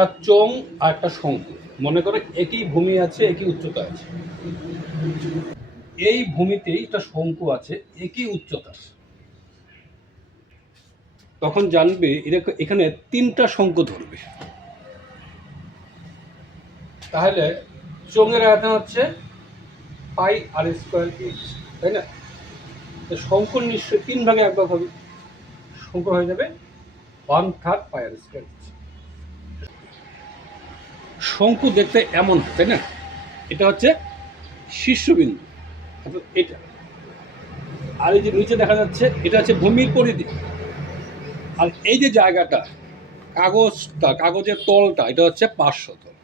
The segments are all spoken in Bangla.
একটা চোঙ আর একটা শঙ্কু, মনে করো একই ভূমি আছে, একই উচ্চতা আছে। এই ভূমিতেই একটা শঙ্কু আছে, একই উচ্চতা। তখন জানবে এখানে তিনটা শঙ্কু ধরবে। তাহলে চোঙের আয়তন হচ্ছে পাই আর স্কোয়ার এইচ, তাই না? শঙ্কুর নিশ্চয়ই 3 ভাগে 1 ভাগ হবে, শঙ্কুর হয়ে যাবে 1/3 পাই আর স্কোয়ার এইচ। শঙ্কু দেখতে এমন, তাই না? এটা হচ্ছে শীর্ষবিন্দু, এটা। আর এই যে নিচে দেখা যাচ্ছে এটা হচ্ছে ভূমির পরিধি। আর এই যে জায়গাটা, কাগজের তলটা, এটা হচ্ছে 500 তল।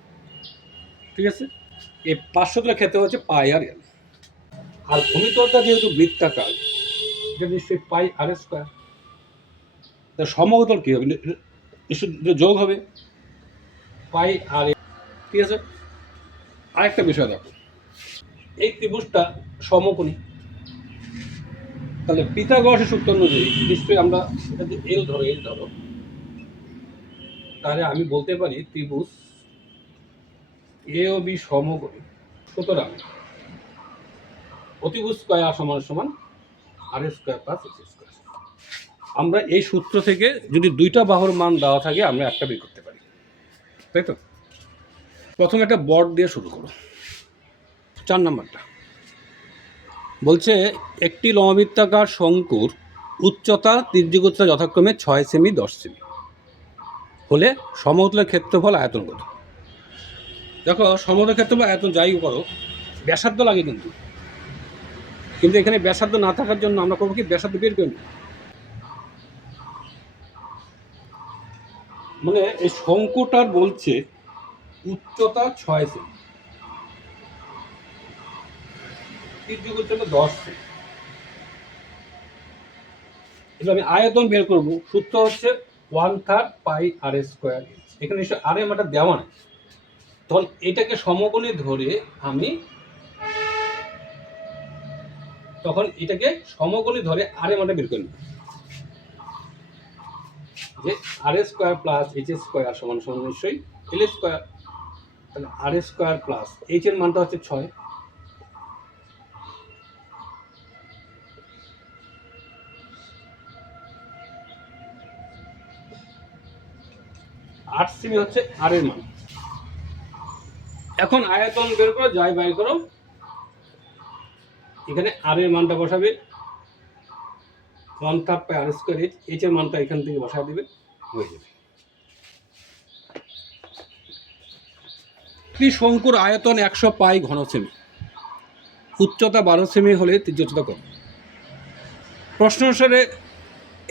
ঠিক আছে? এই 500 তলের ক্ষেত্রে হচ্ছে পাই আর এল। আর ভূমিতলটা যেহেতু বৃত্তাকার, এটা নিশ্চয়ই পাই আর স্কোয়ার। তা সমতল কি হবে? যোগ হবে পাই আর এল। ঠিক আছে? আরেকটা বিষয় দেখো, এই ত্রিভুজটা সমকোণী। তাহলে পিথাগোরাসের সূত্র অনুযায়ী নিশ্চয়ই আমরা এল ধরো, তাহলে আমি বলতে পারি ত্রিভুজ এ ও বি সমকোণী। সুতরাং অতিভুজ স্কয়ার সমান সমান আর স্কয়ার প্লাস এক্স স্কয়ার। আমরা এই সূত্র থেকে যদি দুইটা বাহুর মান দেওয়া থাকে, আমরা একটা বের করতে পারি, তাই তো? প্রথমে একটা বর্ড দিয়ে শুরু করো। 4 নম্বরটা বলছে একটি লম্ববৃত্তাকার শঙ্কুর উচ্চতা তির্যক উচ্চতা যথাক্রমে 6 সেমি 10 সেমি হলে সমতলের ক্ষেত্রফল আয়তন কত? দেখো, সমতলের ক্ষেত্রফল আয়তন যাই করো, ব্যাসার্ধ লাগে কিন্তু এখানে ব্যাসার্ধ না থাকার জন্য আমরা করবো কি, ব্যাসার্ধ বের করে নিই। মানে এই শঙ্কুটার বলছে উচ্চতা 6 সেমি, তির্যক উচ্চতা 10 সেমি। এবার আমি আয়তন বের করবো, সূত্র হচ্ছে 1/3 পাই আর স্কোয়ার। এখানে এসে আর এম একটা দেওয়া নেই, তখন এটাকে সমকোণী ধরে আমি আর এম বের করে নেব, যে আর স্কোয়ার প্লাস এইচ স্কোয়ার সমান সমান নিশ্চয়ই এল স্কোয়ার। তাহলে আর স্কোয়ার প্লাস এইচ এর মানটা হচ্ছে 6, 8 সেমি হচ্ছে আর এর মান। এখন আয়তন বের করো, যাই বাইর করো, এখানে আর এর মানটা বসাবে 1/3 পাই আর স্কোয়ার এইচ, এইচ এর মানটা এখান থেকে বসায় দিবে, হয়ে যাবে। ত্রিশঙ্কুর আয়তন 100 পাই ঘন সেমি, উচ্চতা 12 সেমি হলে তির্যকতা কত? প্রশ্ন অনুসারে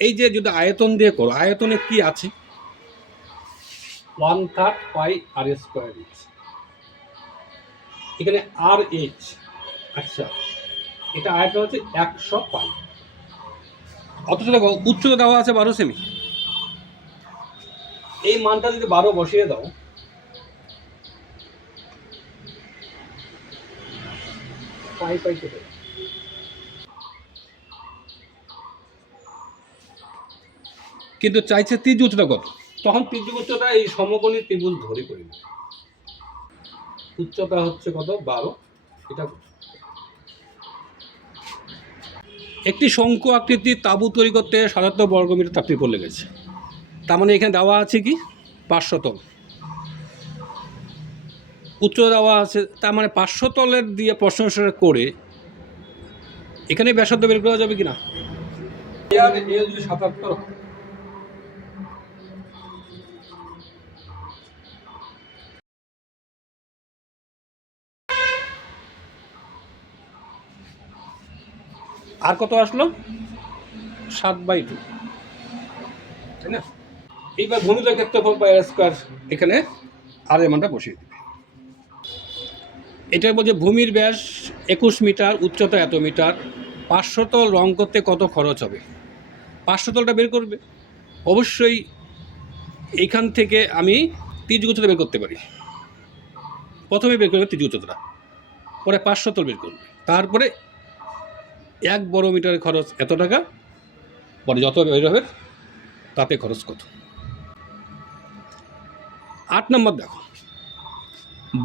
এই যে যদি আয়তন দিয়ে করো, আয়তনে কি আছে? 1/3 পাই আর স্কোয়ার এইচ, এখানে আর এইচ। আচ্ছা, এটা আয়তন হচ্ছে 100 পাই, অথচ দেখো উচ্চতা দেওয়া আছে 12 সেমি। এই মানটা যদি 12 বসিয়ে দাও, পাই পাই কেটে, কিন্তু চাইছে তির্যক উচ্চতা কত? তখন তির্যক উচ্চতা এই সমকোণী ত্রিভুজ ধরে করি, উচ্চতা হচ্ছে কত? 12। এটা একটি শঙ্কু আকৃতির তাঁবু তৈরি করতে ৭৭ বর্গমিটার তাপ নির্ভর লেগেছে। তার মানে এখানে দেওয়া আছে কি 500 তল, উচ্চতা দেওয়া আছে, তার মানে 500 তলের দিয়ে প্রশ্ন অনুসারে করে এখানে ব্যাসার্ধ বের করা যাবে কিনা? যদি 77 আর কত আসলো? 7/2, তাই না? এইবার ভূমিতলের ক্ষেত্রফল পাই আর স্কোয়ার, এখানে আর এর মানটা বসিয়ে দিবে। এটা বলছে ভূমির ব্যাস 21 মিটার, উচ্চতা এত মিটার, 500 তল রং করতে কত খরচ হবে? 500 তলটা বের করবে, অবশ্যই এইখান থেকে আমি তির্যক উচ্চতা বের করতে পারি। প্রথমে বের করবে তির্যক উচ্চতাটা, পরে 500 তল বের করবে, তারপরে 1 বর্গ মিটারের খরচ এত টাকা, পরে যত বের হবে তাতে খরচ কত। 8 নম্বর দেখো,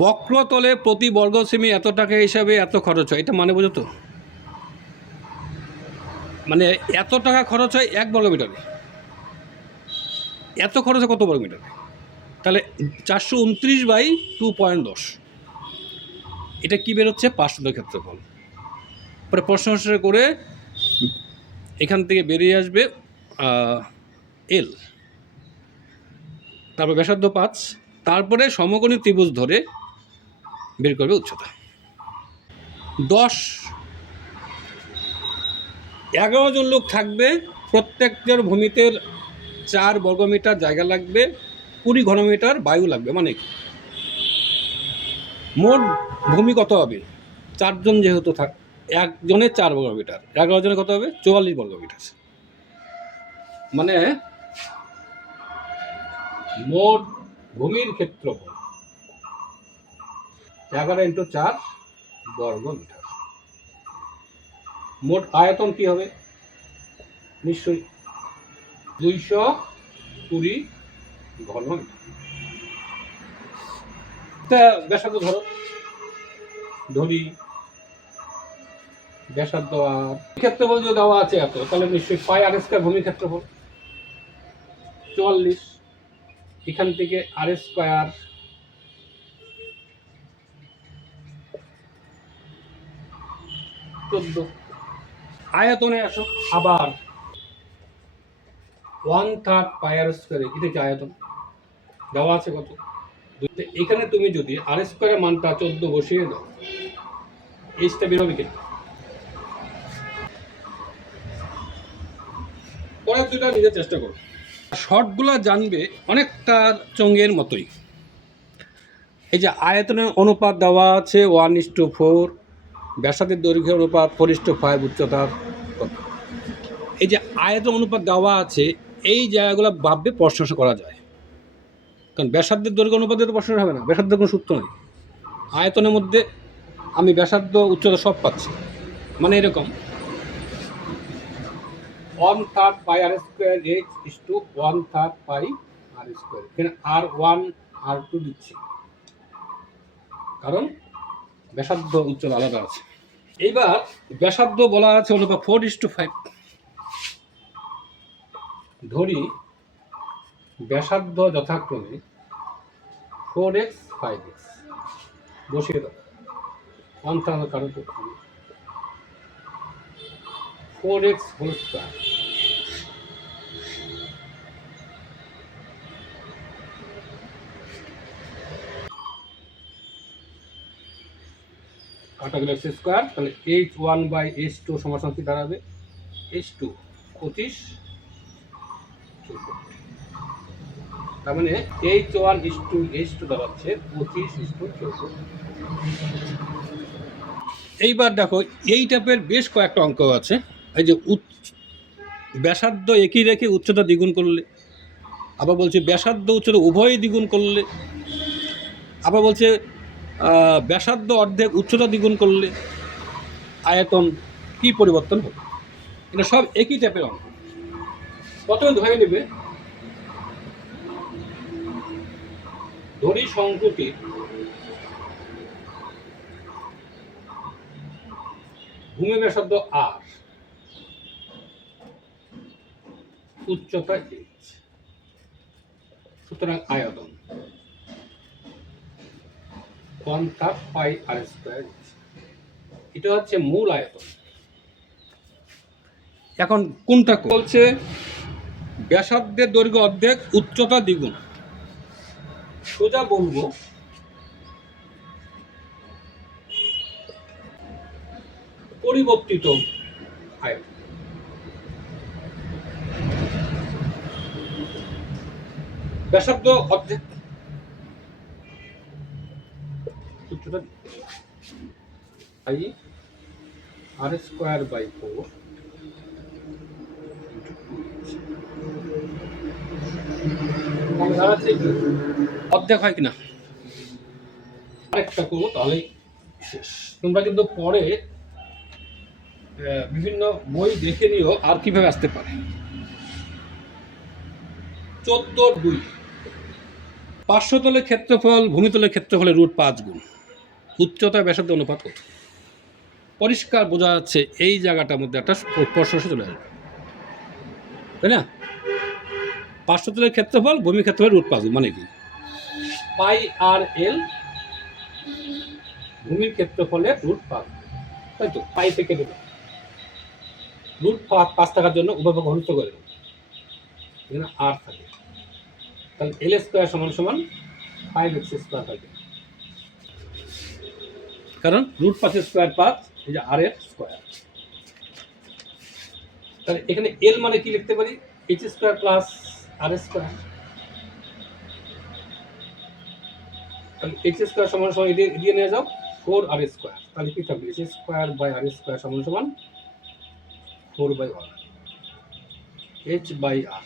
বক্রতলে প্রতি বর্গ সেমি এত টাকা হিসাবে এত খরচ হয়। এটা মানে বোঝো তো, মানে এত টাকা খরচ হয় 1 বর্গ মিটারে, এত খরচ হয় কত বর্গ মিটারে? তাহলে 429/2.10, এটা কী বেরোচ্ছে? পার্শ্বদের ক্ষেত্রফল। পরে প্রশ্ন করে এখান থেকে বেরিয়ে আসবে এল, তারপর ব্যাসার্ধ 5, তারপরে সমকোণী ত্রিভুজ ধরে বের করবে উচ্চতা। 11 জন লোক থাকবে, প্রত্যেকটার ভূমিতে 4 বর্গমিটার জায়গা লাগবে, 20 ঘনমিটার বায়ু লাগবে। মানে মোট ভূমি কত হবে? 4 জন যেহেতু একজনের 4 বর্গমিটার, 11 জনের কত হবে? 44 বর্গমিটার। মানে মোট ভূমির ক্ষেত্রফল 11 × 4 বর্গমিটার। মোট আয়তন কি হবে? নিশ্চয়ই 220 ঘনমিটার। তা ব্যাসার্ধ ধরি ব্যাসার্ধ আর ক্ষেত্রফল যদি দেওয়া আছে এত, তাহলে নিশ্চয়ই πr² ভূমি ক্ষেত্রফল 44, এখান থেকে r² 14। আয়তনে আসো, আবার 1/3 πr², এটা কি আয়তন দেওয়া আছে কত? এখানে তুমি যদি r² মানটা 14 বসিয়ে দাও, এইচটা বেরোবে কিনা? পরের দুটা নিজের চেষ্টা করো। শর্টগুলো জানবে অনেকটা চঙ্গের মতোই। এই যে আয়তনের অনুপাত দেওয়া আছে 1:4, ব্যাসার্ধের দৈর্ঘ্যের অনুপাত 4:5, উচ্চতার কত। এই যে আয়তন অনুপাত দেওয়া আছে, এই জায়গাগুলো ভাববে প্রশ্ন করা যায়, কারণ ব্যাসার্ধের দৈর্ঘ্য অনুপাতে তো প্রশ্ন হবে না, ব্যাসার্ধের কোনো সূত্র নেই। আয়তনের মধ্যে আমি ব্যাসার্ধ উচ্চতা সব পাচ্ছি। মানে এরকম 1/3 πr² h 1/3 πr²। এখানে r1 r2 দিচ্ছি, কারণ ব্যাসার্ধ উচ্চতা আলাদা আছে। এইবার ব্যাসার্ধ বলা আছে অনুপাত 4:5। ধরি ব্যাসার্ধ যথাক্রমে 4x 5x, বসিয়ে দাও। 1/3 কারণ 4x² কাটা গেল x², তাহলে h1/h2 সমান কি দাঁড়াবে? h2 25, তার মানে h1:h2 দাঁড়াচ্ছে 25:64। এইবার দেখো, এই টাইপের বেশ কয়েকটা অঙ্ক আছে। এই যে ব্যাসার্ধ একই রেখে উচ্চতা দ্বিগুণ করলে, আবার বলছে ব্যাসার্ধ উচ্চতা উভয়ই দ্বিগুণ করলে, আবার বলছে ব্যাসার্ধ অর্ধেক উচ্চতা দ্বিগুণ করলে আয়তন কি পরিবর্তন হবে। এটা সব একই টাইপের অঙ্ক। প্রথমে ধরে নেবে, ধরি শঙ্কুটির ভূমি ব্যাসার্ধ r, উচ্চতা h, সুতরাং আয়তন 1/3 πr²। এটা হচ্ছে মূল আয়তন। এখন কোনটা বলছে? ব্যাসার্ধের দৈর্ঘ্য অর্ধেক, উচ্চতা দ্বিগুণ। সোজা বলবো পরিবর্তিত আয়তন। ব্যাসার্ধ অর্ধেক, উচ্চতা r²/4 অর্ধেক হয় কিনা আরেকটা করবো, তাহলেই শেষ। তোমরা কিন্তু পরে বিভিন্ন বই দেখে নিও আর কিভাবে আসতে পারে। 14/2 পার্শ্বতলের ক্ষেত্রফল ভূমিতলের ক্ষেত্রফলের √5 গুণ। উচ্চতা ব্যাসার্ধ অনুপাত কত? পরিষ্কার বোঝা যাচ্ছে এই জায়গাটার মধ্যে একটা প্রশ্ন চলে আসবে, তাই না? পার্শ্বতলের ক্ষেত্রফল ভূমি ক্ষেত্রফলের √5 গুণ মানে কি? পাই আর এল ভূমির ক্ষেত্রফলের √5, তাই তো? পাই থেকে দেবে √5 থাকার জন্য উভয় ঘনিষ্ঠ করে দেবো, এখানে আর থাকে, তাহলে এল স্কোয়ার সমান সমান 5x স্কোয়ার হবে, কারণ √5 স্কোয়ার 5, এই যে আর এর স্কোয়ার। তাহলে এখানে এল মানে কি লিখতে পারি? এইচ স্কোয়ার প্লাস আর স্কোয়ার। তাহলে এইচ স্কোয়ার সমান সমান এদিকে নিয়ে যাও 4r স্কোয়ার, তাহলে কি থাকবে? H square by R square সমান সমান 4/r, h/r